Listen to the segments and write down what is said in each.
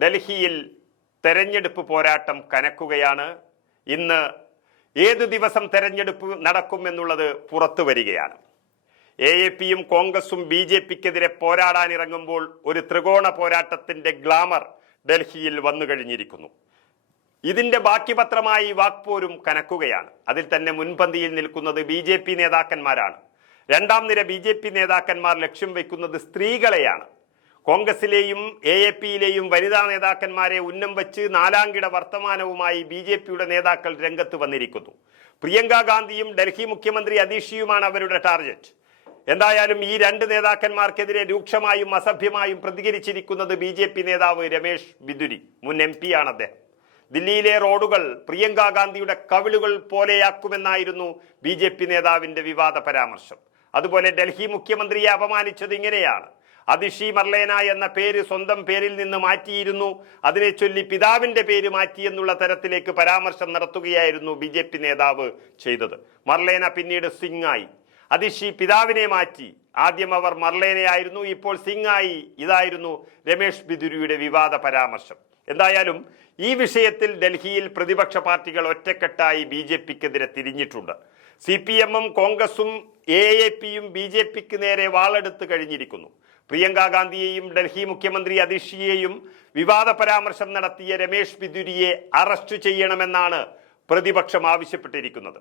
ഡൽഹിയിൽ തെരഞ്ഞെടുപ്പ് പോരാട്ടം കനക്കുകയാണ്. ഇന്ന് ഏത് ദിവസം തെരഞ്ഞെടുപ്പ് നടക്കും എന്നുള്ളത് പുറത്തു വരികയാണ്. എ എ പിയും കോൺഗ്രസും ബി ജെ പിക്കെതിരെ പോരാടാനിറങ്ങുമ്പോൾ ഒരു ത്രികോണ പോരാട്ടത്തിന്റെ ഗ്ലാമർ ഡൽഹിയിൽ വന്നു കഴിഞ്ഞിരിക്കുന്നു. ഇതിന്റെ ബാക്കി പത്രമായി വാക്പോരും കനക്കുകയാണ്. അതിൽ തന്നെ മുൻപന്തിയിൽ നിൽക്കുന്നത് ബി ജെ പി നേതാക്കന്മാരാണ്. രണ്ടാം നിര ബി ജെ പി നേതാക്കന്മാർ ലക്ഷ്യം വയ്ക്കുന്നത് സ്ത്രീകളെയാണ്. കോൺഗ്രസിലെയും എ എ പിയിലെയും വനിതാ നേതാക്കന്മാരെ ഉന്നം വച്ച് നാലാംകിട വർത്തമാനവുമായി ബി ജെ പിയുടെ നേതാക്കൾ രംഗത്ത് വന്നിരിക്കുന്നു. പ്രിയങ്ക ഗാന്ധിയും ഡൽഹി മുഖ്യമന്ത്രി അതീഷിയുമാണ് അവരുടെ ടാർഗറ്റ്. എന്തായാലും ഈ രണ്ട് നേതാക്കന്മാർക്കെതിരെ രൂക്ഷമായും അസഭ്യമായും പ്രതികരിച്ചിരിക്കുന്നത് ബി ജെ പി നേതാവ് രമേശ് ബിദുരി മുൻ എം പി ആണ് അദ്ദേഹം. ദില്ലിയിലെ റോഡുകൾ പ്രിയങ്ക ഗാന്ധിയുടെ കവിളുകൾ പോലെയാക്കുമെന്നായിരുന്നു ബി ജെ പി നേതാവിന്റെ വിവാദ പരാമർശം. അതുപോലെ ഡൽഹി മുഖ്യമന്ത്രിയെ അപമാനിച്ചത് ഇങ്ങനെയാണ്. അതിഷി മർലേന എന്ന പേര് സ്വന്തം പേരിൽ നിന്ന് മാറ്റിയിരുന്നു. അതിനെ ചൊല്ലി പിതാവിന്റെ പേര് മാറ്റി എന്നുള്ള തരത്തിലേക്ക് പരാമർശം നടത്തുകയായിരുന്നു ബി ജെ പി നേതാവ് ചെയ്തത്. മർലേന പിന്നീട് സിംഗ് ആയി അതിഷി പിതാവിനെ മാറ്റി. ആദ്യം അവർ മർലേനയായിരുന്നു ഇപ്പോൾ സിംഗ് ആയി ഇതായിരുന്നു രമേഷ് ബിദുരിയുടെ വിവാദ പരാമർശം. എന്തായാലും ഈ വിഷയത്തിൽ ഡൽഹിയിൽ പ്രതിപക്ഷ പാർട്ടികൾ ഒറ്റക്കെട്ടായി ബി ജെ പിക്കെതിരെ തിരിഞ്ഞിട്ടുണ്ട്. സി പി എമ്മും കോൺഗ്രസും എ എ പിയും ബി ജെ പിക്ക് നേരെ വാളെടുത്ത് കഴിഞ്ഞിരിക്കുന്നു. പ്രിയങ്ക ഗാന്ധിയെയും ഡൽഹി മുഖ്യമന്ത്രി അതിഷിയെയും വിവാദ പരാമർശം നടത്തിയ രമേഷ് ബിദുരിയെ അറസ്റ്റ് ചെയ്യണമെന്നാണ് പ്രതിപക്ഷം ആവശ്യപ്പെട്ടിരിക്കുന്നത്.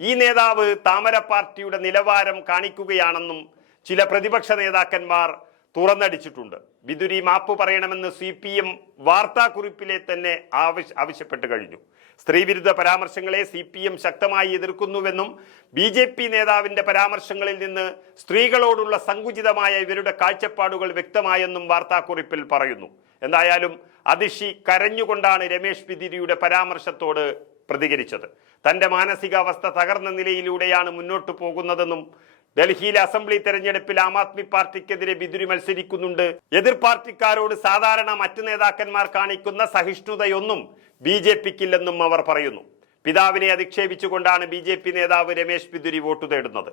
ഈ നേതാവ് താമര പാർട്ടിയുടെ നിലവാരം കാണിക്കുകയാണെന്നും ചില പ്രതിപക്ഷ നേതാക്കന്മാർ തുറന്നടിച്ചിട്ടുണ്ട്. ബിദുരി മാപ്പ് പറയണമെന്ന് സി പി എം വാർത്താക്കുറിപ്പിലെ തന്നെ ആവശ്യ ആവശ്യപ്പെട്ട് കഴിഞ്ഞു. സ്ത്രീവിരുദ്ധ പരാമർശങ്ങളെ സി പി എം ശക്തമായി എതിർക്കുന്നുവെന്നും ബി ജെ പി നേതാവിന്റെ പരാമർശങ്ങളിൽ നിന്ന് സ്ത്രീകളോടുള്ള സങ്കുചിതമായ ഇവരുടെ കാഴ്ചപ്പാടുകൾ വ്യക്തമായെന്നും വാർത്താക്കുറിപ്പിൽ പറയുന്നു. എന്തായാലും അതിഷി കരഞ്ഞുകൊണ്ടാണ് രമേശ് പിതിരിയുടെ പരാമർശത്തോട് പ്രതികരിച്ചത്. തന്റെ മാനസികാവസ്ഥ തകർന്ന നിലയിലൂടെയാണ് മുന്നോട്ടു പോകുന്നതെന്നും ഡൽഹിയിലെ അസംബ്ലി തെരഞ്ഞെടുപ്പിൽ ആം ആദ്മി പാർട്ടിക്കെതിരെ ബിദുരി മത്സരിക്കുന്നുണ്ട്. എതിർ പാർട്ടിക്കാരോട് സാധാരണ മറ്റു നേതാക്കന്മാർ കാണിക്കുന്ന സഹിഷ്ണുതയൊന്നും ബി ജെ പിക്കില്ലെന്നും അവർ പറയുന്നു. പിതാവിനെ അധിക്ഷേപിച്ചുകൊണ്ടാണ് ബി ജെ പി നേതാവ് രമേശ് ബിദുരി വോട്ടു തേടുന്നത്.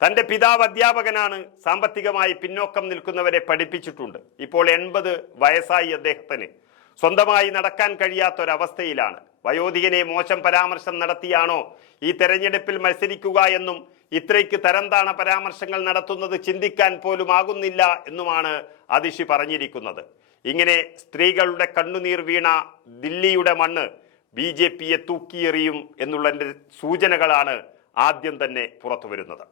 തന്റെ പിതാവ് അധ്യാപകനാണ് സാമ്പത്തികമായി പിന്നോക്കം നിൽക്കുന്നവരെ പഠിപ്പിച്ചിട്ടുണ്ട്. ഇപ്പോൾ എൺപത് വയസ്സായി അദ്ദേഹത്തിന്. സ്വന്തമായി നടക്കാൻ കഴിയാത്തൊരവസ്ഥയിലാണ്. വയോധികനെ മോശം പരാമർശം നടത്തിയാണോ ഈ തെരഞ്ഞെടുപ്പിൽ മത്സരിക്കുക എന്നും ഇത്രയ്ക്ക് തരംതാണ പരാമർശങ്ങൾ നടത്തുന്നത് ചിന്തിക്കാൻ പോലും ആകുന്നില്ല എന്നുമാണ് അതിഷി പറഞ്ഞിരിക്കുന്നത്. ഇങ്ങനെ സ്ത്രീകളുടെ കണ്ണുനീർ വീണ ദില്ലിയുടെ മണ്ണ് ബി ജെ പിയെ തൂക്കിയെറിയും എന്നുള്ളതിന്റെ സൂചനകളാണ് ആദ്യം തന്നെ പുറത്തു വരുന്നത്